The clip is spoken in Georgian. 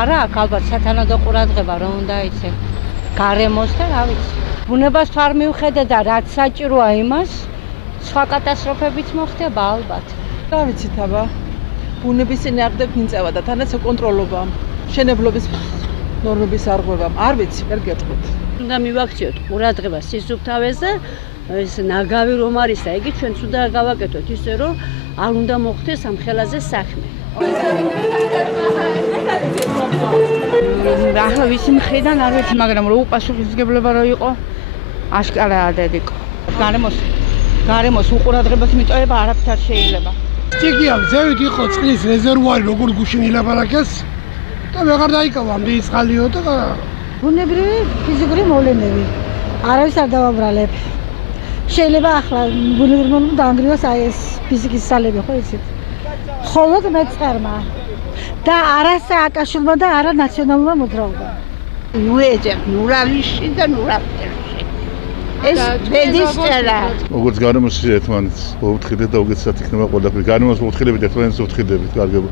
არა, აქ ალბათ სათანადო ყურადღება რომ უნდა იცე. გარემოს და რა ვიცი. ბუნებას თუ არ მივხედე და რაც საჭიროა იმას, სხვა კატასტროფებიც მოხდება ალბათ. რა ვიცით აბა. ბუნების წინააღმდეგ მიწევა და თანაც საკონტროლობამ, მშენებლობის ნორმების არღვევამ. არ ვიცი, ვერ გეტყვით. უნდა მივაქციოთ ყურადღება სისუფთავეზე, ეს ნაგავი რომ არის და იგი ჩვენც უნდა გავაკეთოთ ისე რომ არ უნდა მოხდეს ამ ხელაზე საქმე. ახლა ვისი მხრიდან არ ვიცი, მაგრამ რო უპასუხისმგებლობა რო იყო, აშკარაა დედიკო. გარემოს უყურადღებას მიტოვება არაფერ შეიძლება. სტიგია ზევით იყო წყლის რეზერვუარი როგორ გუშინ ილაპარაკეს და ვეღარ დაიკავა ამდენი წყალიო და ბუნებრივი ფიზიკური მოვლენები. არავის არ დავაბრალებ. შეიძლება ახლა ბუნებრივი მოვლენა დაანგრიოს აი ეს ფიზიკის სალები ხო იცით? მხოლოდ მეწყერმა და არა სააკაშვილმა და არა ნაციონალურმა მოძრაობამ. ნუეზე, ნურალიში და ნურაფტერში. ეს ბედის წერა. როგორც გარემოს ერთმანეთს მოუთხილეთ და უგეცად იქნება ყველაფერი. გარემოს მოუთხილებით ერთმანეთს უთხილებით, კარგებო.